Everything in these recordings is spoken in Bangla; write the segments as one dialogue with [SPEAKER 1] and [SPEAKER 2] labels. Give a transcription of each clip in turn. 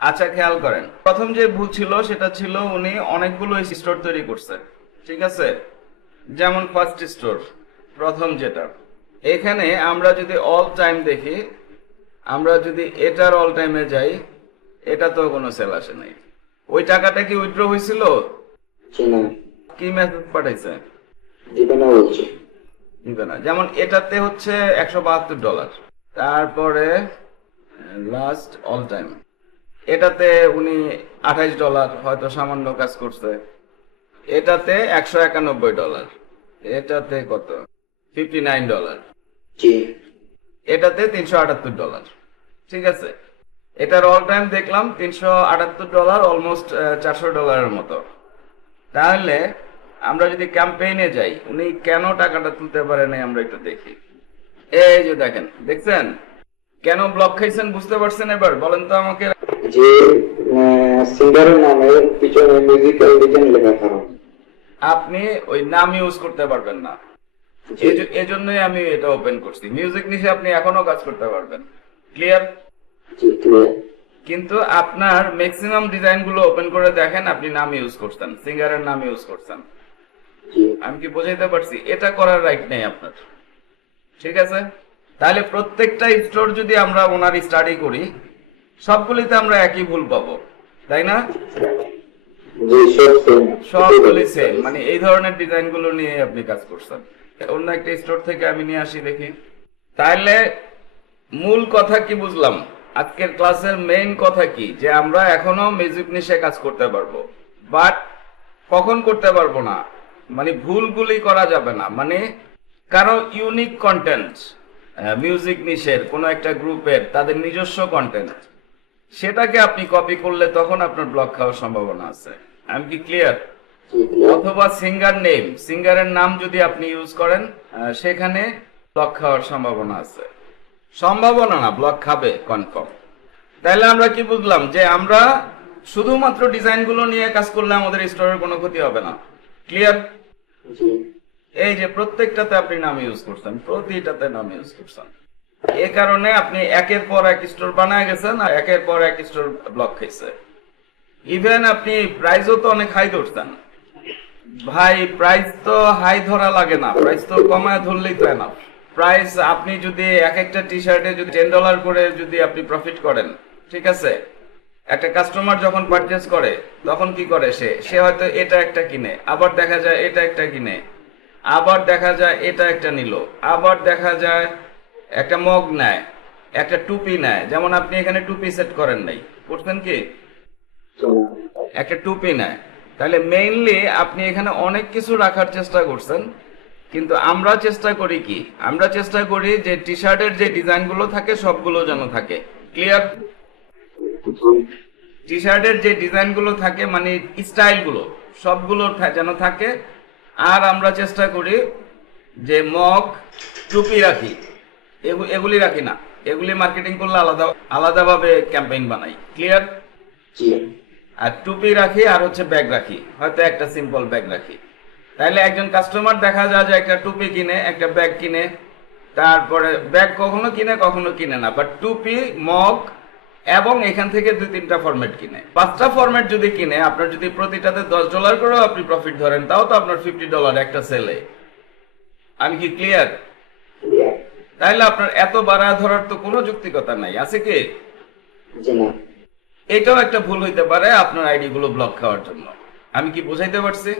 [SPEAKER 1] আচ্ছা খেয়াল করেন। প্রথম যে ভুল ছিল সেটা ছিল উনি অনেকগুলো স্টোর তৈরি করছে ঠিক আছে? যেমন ফার্স্ট স্টোর প্রথম যেটা। এখানে আমরা যদি অল টাইম দেখি আমরা যদি এটার অল টাইমে যাই এটা তো কোনো সেল আসে নাই। ওই টাকাটা কি উইথড্র হয়েছিল? কি মেসেজ পাঠাইছে?
[SPEAKER 2] দিবে না বলছে।
[SPEAKER 1] দিবে না। যেমন এটাতে হচ্ছে একশো বাহাত্তর ডলার তারপরে লাস্ট অল টাইম এটাতে উনি আঠাইশ ডলার হয়তো সামান্য কাজ করছে। এটাতে একশো একানব্বই ডলার। এটাতে কত? Fifty nine dollar. এটাতে তিনশো আটাত্তর ডলার। ঠিক আছে? এটার অল টাইম দেখলাম তিনশো আটাত্তর ডলার অলমোস্ট চারশো ডলারের মতো। তাহলে আমরা যদি ক্যাম্পেইনে যাই উনি কেন টাকাটা তুলতে পারে নাই আমরা একটু দেখি। এই যে দেখেন দেখছেন? কেন ব্লক খাইছেন বুঝতে পারছেন এবার? বলেন তো আমাকে।
[SPEAKER 2] যে সিঙ্গারের নামে পিছনে মিউজিক্যাল ডিজাইন লেখা কারণ
[SPEAKER 1] আপনি ওই নাম ইউজ করতে পারবেন না। এজন্যই আমি এটা ওপেন করছি। মিউজিক নিশে আপনি এখনও কাজ করতে পারবেন। ক্লিয়ার কিন্তু আপনার ম্যাক্সিমাম ডিজাইনগুলো ওপেন করে দেখেন আপনি নাম ইউজ করছেন সিঙ্গারের নাম ইউজ করছেন। আমি কি বোঝাইতে পারছি? এটা করার রাইট নেই আপনার। ঠিক আছে? তাহলে প্রত্যেকটা স্টোর যদি আমরা ওনার স্টাডি করি সবগুলিতে আমরা একই ভুল পাবো তাই না? সবগুলি সেম মানে এই ধরনের ডিজাইনগুলো নিয়ে আপনি কাজ করছেন। অন্য একটা স্টোর থেকে আমি নিয়ে আসি দেখি। তাহলে মূল কথা কি বুঝলাম? আজকের ক্লাসের মেইন কথা কি? যে আমরা এখনও মিউজিক নিশে কাজ করতে পারব। বাট কখন করতে পারব না? মানে ভুলগুলি করা যাবে না। মানে কারও ইউনিক কন্টেন্ট মিউজিক নিশের কোনো একটা গ্রুপের তাদের নিজস্ব কন্টেন্ট সেটাকে আপনি কপি করলে তখন আপনার ব্লক খাওয়ার সম্ভাবনা আছে। আমি কি ক্লিয়ার অথবা সিঙ্গার নেম সিঙ্গারের নাম যদি আপনি ইউজ করেন সেখানে ব্লক খাওয়ার সম্ভাবনা আছে। সম্ভাবনা না ব্লক খাবে কনফার্ম তাহলে আমরা কি বুঝলাম যে আমরা শুধুমাত্র ডিজাইনগুলো নিয়ে কাজ করলে আমাদের স্টোরের কোনো ক্ষতি হবে না। ক্লিয়ার এই যে প্রত্যেকটাতে আপনি নাম ইউজ করছেন প্রতিটাতে নাম ইউজ করছেন। এ কারণে আপনি একের পর এক স্টোর বানায় গেছেন আর একের পর এক স্টোর ব্লক খাইছে। ইভেন আপনি প্রাইসও তো অনেক হাই ধরছেন। ভাই প্রাইস তো হাই ধরা লাগে না। প্রাইস তো কমায় ধরলেই তো এনাফ প্রাইস আপনি যদি এক একটা টি শার্টে যদি টেন ডলার করে যদি আপনি প্রফিট করেন, ঠিক আছে? একটা কাস্টমার যখন পারচেস করে, তখন কি করে সে? সে হয়তো এটা একটা কিনে, আবার দেখা যায় এটা একটা কিনে, আবার দেখা যায় এটা একটা নিল, আবার দেখা যায় একটা মগ নেয়, একটা টুপি নেয়, যেমন আপনি এখানে টুপি সেট করেন নাই। করছেন কি? একটা টুপি নেয়। তাহলে মেইনলি আপনি এখানে অনেক কিছু রাখার চেষ্টা করছেন, কিন্তু আমরা চেষ্টা করি কি? আমরা চেষ্টা করি যে টি শার্টের যে ডিজাইনগুলো থাকে, সবগুলো যেন থাকে। ক্লিয়ার টি শার্টের যে ডিজাইনগুলো থাকে মানে স্টাইলগুলো, সবগুলো যেন থাকে। আর আমরা চেষ্টা করি যে মগ টুপি রাখি। এগুলি রাখি না। এগুলি মার্কেটিং করলে আলাদা আলাদাভাবে ক্যাম্পেইন বানাই। ক্লিয়ার আর টুপি রাখি আর হচ্ছে ব্যাগ রাখি। হয়তো একটা সিম্পল ব্যাগ রাখি। তাহলে একজন কাস্টমার দেখা যায় যে একটা টুপি কিনে একটা ব্যাগ কিনে তারপরে ব্যাগ কখনো কিনে কখনো কিনে না। বাট টুপি মগ এবং এখান থেকে দুই তিনটা ফরম্যাট কিনে। পাঁচটা ফরম্যাট যদি কিনে আপনার যদি প্রতিটাতে দশ ডলার করেও আপনি প্রফিট ধরেন তাও তো আপনার ফিফটি ডলার একটা সেলে আমি কি ক্লিয়ার
[SPEAKER 2] ক্লিয়ার
[SPEAKER 1] তাহলে আপনার এত বাড়া ধরার তো কোনো যুক্তিকতা নাই। আছে কি? এটাও একটা ভুল হইতে পারে আপনার আইডি গুলো ব্লক খাওয়ার জন্য। আমি কি বুঝাইতে পারছি?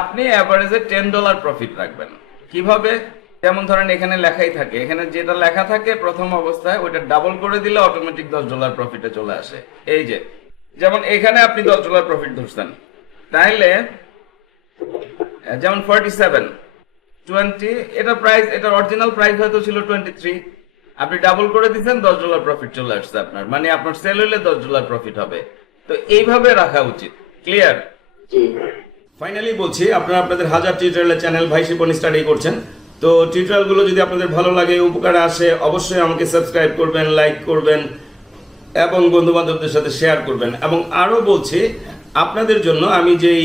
[SPEAKER 1] আপনি অ্যাভারেজে টেন ডলার প্রফিট রাখবেন। কীভাবে? যেমন ধরেন এখানে লেখাই থাকে। এখানে যেটা লেখা থাকে প্রথম অবস্থায় ওইটা ডাবল করে দিলে অটোমেটিক দশ ডলার প্রফিটে চলে আসে। এই যে যেমন এখানে আপনি দশ ডলার প্রফিট ধরছেন। তাইলে যেমন ফর্টি সেভেন টোয়েন্টি এটা প্রাইস এটার অরিজিনাল প্রাইস হয়তো ছিল টোয়েন্টি থ্রি। আপনি ডাবল করে দিচ্ছেন দশ ডলার প্রফিট চলে আসছে আপনার। মানে আপনার সেল হইলে দশ ডলার প্রফিট হবে। তো এইভাবে রাখা উচিত। ক্লিয়ার ফাইনালি বলছি আপনারা আপনাদের হাজার টিউটোরিয়ালের চ্যানেল ভাই শিপন স্টাডি করছেন। তো টিউটোরিয়ালগুলো যদি আপনাদের ভালো লাগে উপকারে আসে অবশ্যই আমাকে সাবস্ক্রাইব করবেন লাইক করবেন এবং বন্ধু বান্ধবদের সাথে শেয়ার করবেন। এবং আরও বলছি আপনাদের জন্য আমি যেই